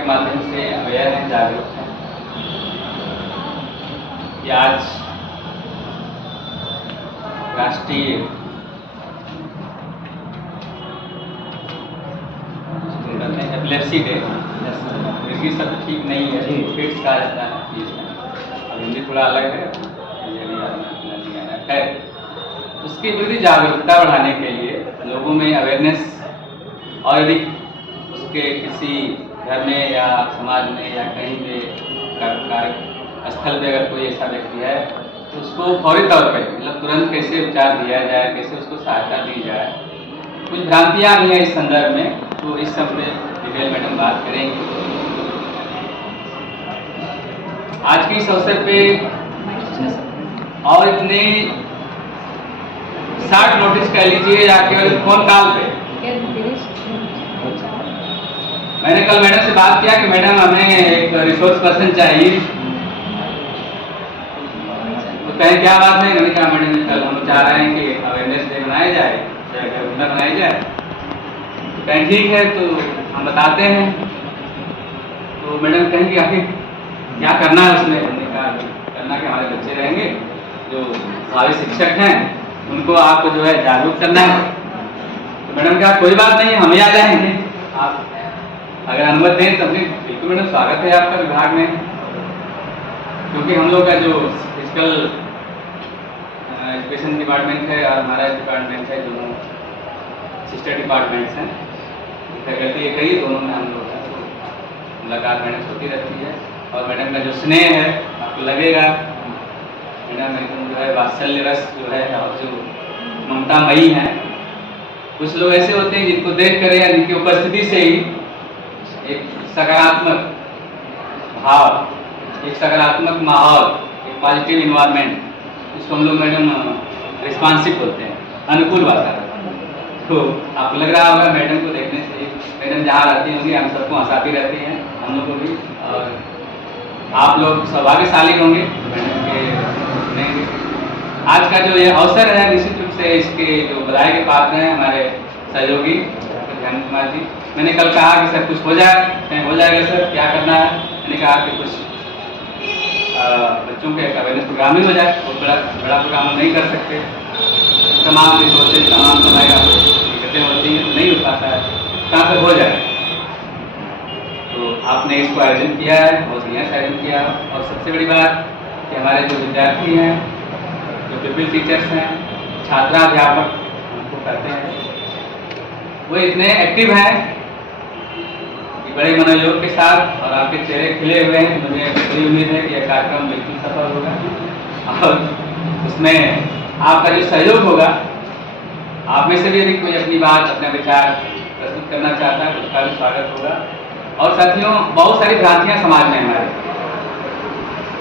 के माध्यम से अवेयर हैं, जागरूक हैं कि आज राष्ट्रीय एपिलेप्सी डे। इंग्लिश शब्द ठीक नहीं है, फिट्स कहा जाता है और हिंदी थोड़ा अलग है। खैर, उसके प्रति जागरूकता बढ़ाने के लिए लोगों में अवेयरनेस, और यदि उसके किसी घर में या समाज में या कहीं पे कार्य स्थल पे अगर कोई ऐसा व्यक्ति है तो उसको फौरी तौर पे मतलब तुरंत कैसे उपचार दिया जाए, कैसे उसको सहायता दी जाए। कुछ भ्रांतियाँ भी हैं इस संदर्भ में, तो इस सब पे डिटेल मैडम बात करेंगे। आज के इस अवसर पे और इतने 60 नोटिस कह लीजिए या केवल फोन कॉल पे मैंने कल मैडम से बात किया कि मैडम हमें एक रिसोर्स पर्सन चाहिए। तो कहें क्या बात है, मैंने कहा मैडम कल हम चाह रहे हैं कि अवेयरनेस डे मनाया जाए, जागरूकता मनाई जाए। तो कहें ठीक है, तो हम बताते हैं। तो मैडम कहेंगे आखिर क्या करना है उसमें। हमने कहा करना कि हमारे बच्चे रहेंगे जो भावी शिक्षक हैं उनको आपको जो है जागरूक करना है। तो मैडम कहा कोई बात नहीं, हम ही आ जाएंगे, आप अगर अनुमति दें तब भी बिल्कुल मैडम स्वागत है आपका विभाग में। क्योंकि हम लोग का जो फिजिकल एजुकेशन डिपार्टमेंट है और हमारा डिपार्टमेंट है, दोनों सिस्टर डिपार्टमेंट्स हैं, फैकल्टी एक ही, दोनों में हम लोग हैं। तो मुलाकात मैडम होती रहती है और मैडम का जो स्नेह है आपको लगेगा मैडम एकदम जो है वात्सल्य रस जो है और जो ममता मई है। कुछ लोग ऐसे होते हैं जिनको देख कर या जिनकी उपस्थिति से ही एक सकारात्मक भाव, एक सकारात्मक माहौल, एक पॉजिटिव इन्वायरमेंट, इसको हम लोग मैडम रिस्पॉन्सिव बोलते हैं, अनुकूल वातावरण। तो आपको लग रहा होगा मैडम को देखने से, मैडम जहाँ रहती होंगी हम सबको हंसाती रहती हैं, हम लोग को भी, और आप लोग सौभाग्यशाली होंगे मैडम के सुनेंगे। आज का जो ये अवसर है निश्चित रूप से इसके जो बधाई के पात्र हैं हमारे सहयोगी ध्यान कुमार जी। मैंने कल कहा कि सर कुछ हो जाए, कहीं हो जाएगा सर, क्या करना है। मैंने कहा कि कुछ बच्चों के अवेयरनेस प्रोग्राम ही हो जाए, बहुत बड़ा प्रोग्राम हम नहीं कर सकते, तमाम रिसोर्सेज तमाम समय दिक्कतें होती हैं, नहीं हो पाता है, कहाँ तक हो जाए। तो आपने इसको आयोजन किया है, बहुत बढ़िया से आयोजन किया। और सबसे बड़ी बात कि हमारे जो विद्यार्थी हैं, जो पिपिल टीचर्स हैं, छात्राध्यापक उनको करते हैं, वो इतने एक्टिव हैं कि बड़े मनोयोग के साथ, और आपके चेहरे खिले हुए हैं। मुझे पूरी उम्मीद है कि यह कार्यक्रम बिल्कुल सफल होगा और उसमें आपका जो सहयोग होगा, आप में से भी यदि कोई अपनी बात, अपने विचार प्रस्तुत करना चाहता है तो उसका भी स्वागत होगा। और साथियों, बहुत सारी भ्रांतियाँ समाज में हमारे,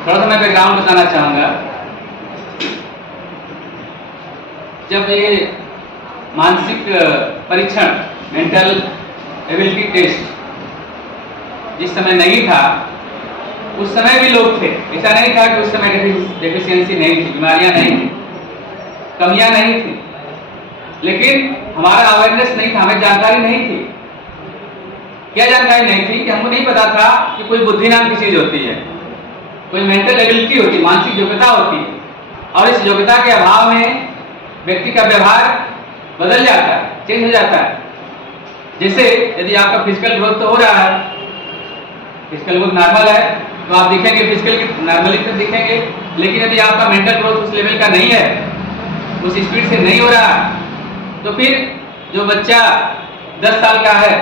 थोड़ा सा मैं बैकग्राउंड बताना चाहूँगा। जब ये मानसिक परीक्षण, मेंटल एबिलिटी टेस्ट जिस समय नहीं था, उस समय भी लोग थे। ऐसा नहीं था कि उस समय डेफिशिएंसी नहीं थी, बीमारियां नहीं थी, कमियां नहीं थी, लेकिन हमारा अवेयरनेस नहीं था, हमें जानकारी नहीं थी। क्या जानकारी नहीं थी कि हमको नहीं पता था कि कोई बुद्धि नाम की चीज होती है, कोई मेंटल एबिलिटी होती है, मानसिक योग्यता होती है, और इस योग्यता के अभाव में व्यक्ति का व्यवहार बदल जाता है, चेंज हो जाता है। जैसे यदि आपका फिजिकल ग्रोथ तो हो रहा है, फिजिकल ग्रोथ नॉर्मल है तो आप दिखेंगे फिजिकल नॉर्मली तो दिखेंगे, लेकिन यदि आपका मेंटल ग्रोथ उस लेवल का नहीं है, उस स्पीड से नहीं हो रहा, तो फिर जो बच्चा 10 साल का है,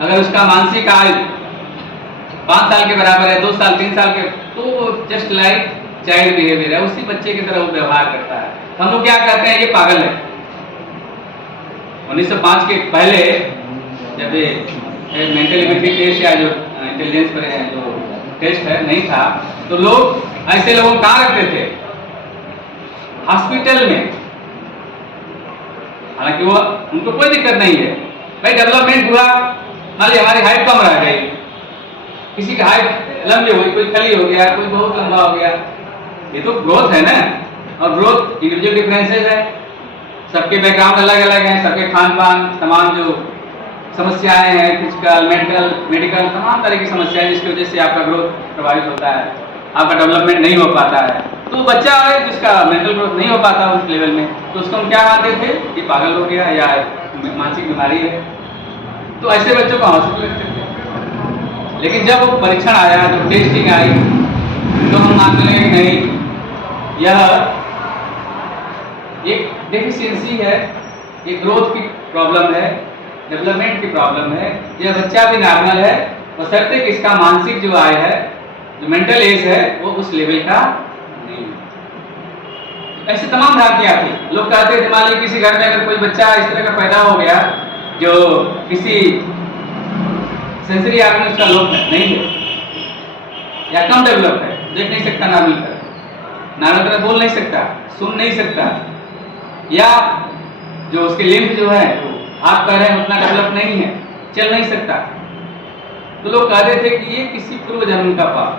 अगर उसका मानसिक आयु 5 साल के बराबर है, 2 साल 3 साल के, तो जस्ट लाइक चाइल्ड बिहेवियर है, उसी बच्चे की तरह वो व्यवहार करता है। हम लोग क्या कहते हैं, ये पागल है। 1905 के पहले जब ये मेंटल एबिलिटी टेस्ट या जो इंटेलिजेंस पर जो टेस्ट है नहीं था, तो लोग ऐसे लोगों को कहाँ रखते थे, हॉस्पिटल में। हालांकि वो उनको कोई दिक्कत नहीं है, भाई डेवलपमेंट हुआ, मान ली हमारी हाइट कम रह गई, किसी की हाइट लंबी हो गई, कोई खली हो गया, कोई बहुत लंबा हो गया, ये तो ग्रोथ है ना। और ग्रोथ इंडिविजुअल डिफरेंसेस है, सबके बैकग्राउंड अलग अलग हैं, सबके खान पान, तमाम जो समस्याएं हैं, फिजिकल, मेंटल, मेडिकल, तमाम तरह की समस्याएं जिसकी वजह से आपका ग्रोथ प्रभावित होता है, आपका डेवलपमेंट नहीं हो पाता है। तो बच्चा है जिसका मेंटल ग्रोथ नहीं हो पाता उस लेवल में, तो उसको हम क्या मानते थे कि पागल हो गया या मानसिक बीमारी है, तो ऐसे बच्चों को हॉस्पिटल रखते थे। लेकिन जब वो परीक्षण आया, जब टेस्टिंग आई, तो हम मानने लगे नहीं, यह एक डेफिशिएंसी है, एक ग्रोथ की प्रॉब्लम है, डेवलपमेंट की प्रॉब्लम है, यह बच्चा भी नॉर्मल है, बशर्ते कि इसका मानसिक जो आय है, जो मेंटल एज है, वो उस लेवल का नहीं है। ऐसे तमाम भ्रांतियां थी। लोग कहते थे मान लीजिए किसी घर में अगर कोई बच्चा इस तरह का पैदा हो गया जो किसी सेंसरी ऑर्गन उसका लोप नहीं है या कम डेवलप है, देख नहीं सकता नॉर्मल तरह बोल नहीं सकता, सुन नहीं सकता, या जो उसके लिम्फ जो है हाथ पैर है उतना डेवलप नहीं है, चल नहीं सकता, तो लोग कहते थे कि ये किसी पूर्व जन्म का पाप,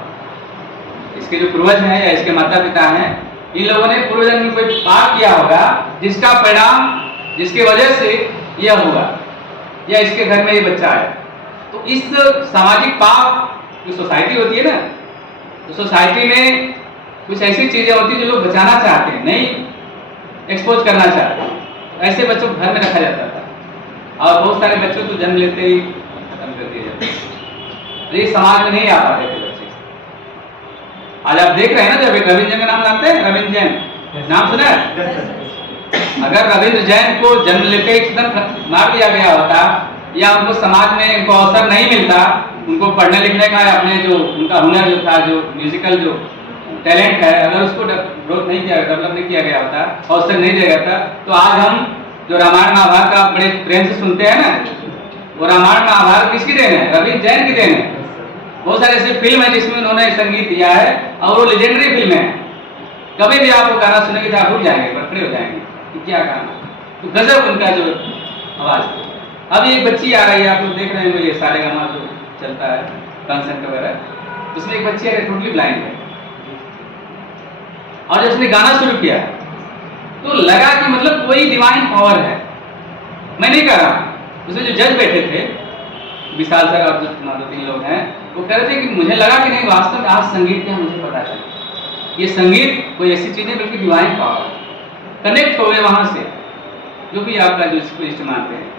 इसके जो पूर्वज हैं या इसके माता पिता हैं, इन लोगों ने पूर्व जन्म में कोई पाप किया होगा जिसका परिणाम, जिसके वजह से यह हुआ, या इसके घर में ये बच्चा है। तो इस सामाजिक पाप जो सोसाइटी होती है ना, तो सोसाइटी में कुछ ऐसी चीजें होती हैं जो लोग बचाना चाहते हैं, नहीं एक्सपोज करना चाहते हैं, ऐसे बच्चों को घर में रखा जाता था, और बहुत सारे बच्चों को जन्म लेते ही खत्म कर दिया जाता था। ये समाज में नहीं आ पाते थे बच्चे। आज आप देख रहे हैं ना, जब एक रविंद्र जैन का नाम जानते हैं, रविंद्र जैन नाम सुना है? अगर रविंद्र जैन को जन्म लेते ही एकदम मार दिया गया होता, या उनको समाज में उनको अवसर नहीं मिलता, उनको पढ़ने लिखने का, अपने जो उनका हुनर जो था, जो म्यूजिकल जो टैलेंट है, अगर उसको ग्रोथ नहीं किया, डेवलप नहीं किया गया होता, अवसर नहीं दिया गया था, तो आज हम जो रामायण महाभारत का बड़े प्रेम से सुनते हैं ना, वो रामायण महाभारत किसकी देन है? रविंद्र जैन की देन है। बहुत सारे ऐसे फिल्म है जिसमें उन्होंने संगीत दिया है, और वो लेजेंडरी फिल्म है। कभी भी आप वो गाना सुनेंगे तो आप भूल जाएंगे, बड़खड़े हो जाएंगे कि क्या गाना, तो गजब उनका जो आवाज। अभी एक बच्ची आ रही है, आप लोग देख रहे हैं, ये सारे गाना जो चलता है कंसर्ट वगैरह, उसमें एक बच्ची है टोटली ब्लाइंड है, और जब उसने गाना शुरू किया तो लगा कि मतलब कोई डिवाइन पावर है। मैं नहीं कह रहा, उसमें जो जज बैठे थे, विशाल सर और जो 2-3 लोग हैं, वो कह रहे थे कि मुझे लगा कि नहीं, वास्तव में आज संगीत क्या मुझे पता चला, ये संगीत कोई ऐसी चीज नहीं बल्कि डिवाइन पावर, कनेक्ट हो गए वहां से, जो भी आपका जो इसको इष्ट मानते हैं,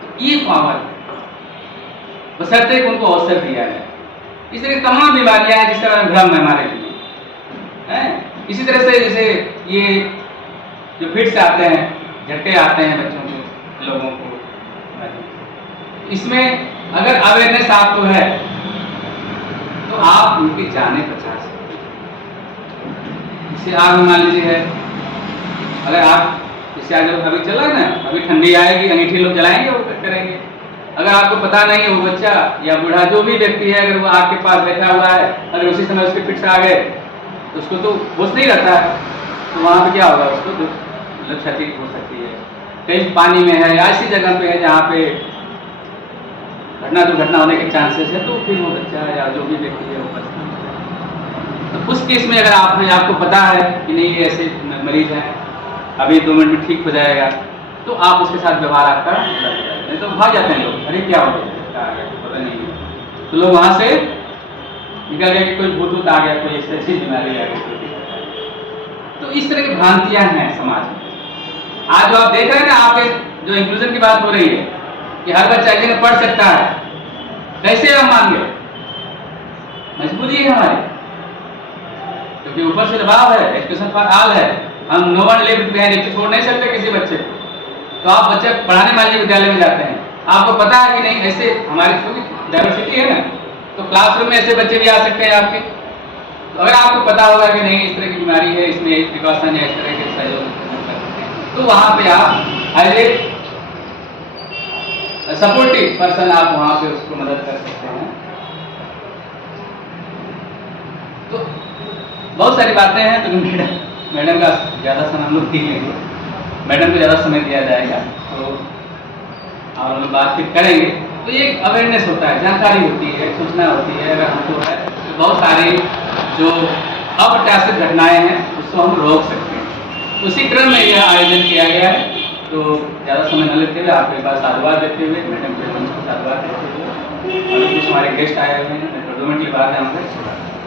तो ये पावर बशर्ते उनको अवसर दिया है। इस तरह की तमाम बीमारियां हैं जिसका भ्रम है हमारे लिए है। इसी तरह से जैसे ये जो फिट्स आते हैं, झटके आते हैं बच्चों को, लोगों को, इसमें अगर अवेयरनेस आपको है तो आप उनकी जाने बचा सकते हैं। जैसे आग मान लीजिए है, अगर आप जैसे आज अभी चला ना, अभी ठंडी आएगी, अंगीठी लोग जलाएंगे और करेंगे। अगर आपको पता नहीं है, वो बच्चा या बूढ़ा जो भी व्यक्ति है, अगर वो आग के पास बैठा हुआ है, अगर उसी समय उसके फिट्स आ गए तो उसको तो होश नहीं रहता है, तो वहाँ पे क्या होगा, उसको तो मतलब क्षति हो सकती है। कहीं पानी में है या ऐसी जगह पे है जहाँ पे घटना दुर्घटना होने के चांसेस है, तो फिर वो बच्चा या जो भी व्यक्ति है वो बचता है। तो उस केस में अगर आपको पता है कि नहीं ये ऐसे मरीज है, अभी 2 मिनट में ठीक हो जाएगा, तो आप उसके साथ व्यवहार आपका नहीं तो भाग जाते हैं लोग, अरे क्या हो गया, पता नहीं, तो लोग वहाँ से निकल गए कि कोई भूत आ गया, कोई ऐसी बीमारी आ गई। तो इस तरह की भ्रांतियां हैं समाज में। आज जो आप देख रहे हैं ना, आपके जो इंक्लूजन की बात हो रही है कि हर बच्चा में पढ़ सकता है, कैसे हम मान गए? मजबूरी है हमारी, क्योंकि ऊपर से दबाव है, एजुकेशन फॉर ऑल है, हम नो वन लिव्ड बिहाइंड, छोड़ नहीं सकते किसी बच्चे को। तो आप बच्चे पढ़ाने वाले विद्यालय में जाते हैं, आपको पता है कि नहीं ऐसे हमारी डाइवर्सिटी है ना, तो क्लासरूम में ऐसे बच्चे भी आ सकते हैं आपके। तो अगर आपको पता होगा कि नहीं इस तरह की बीमारी है, इसमें एक प्रिकॉशन है, इस तरह के सहयोग, तो वहाँ पे आप एज ए सपोर्टिव पर्सन आप वहाँ पे उसको मदद कर सकते हैं। तो बहुत सारी बातें हैं, तो मैडम का ज़्यादा समय हम लोग नहीं लेंगे, मैडम को ज़्यादा समय दिया जाएगा, तो और हम लोग बातचीत करेंगे। तो ये अवेयरनेस होता है, जानकारी होती है, सूचना होती है, अगर हमको है तो बहुत सारी जो अप्रत्याशित घटनाएं हैं उसको हम रोक सकते हैं। उसी क्रम में यह आयोजन किया गया है। तो ज़्यादा समय न लेते हुए आपके पास साधुवाद देते हुए मैडम के मंच को साधुवाद देते हुए और कुछ हमारे गेस्ट आए हुए हैं, मैं 2 मिनट की बात है यहाँ पे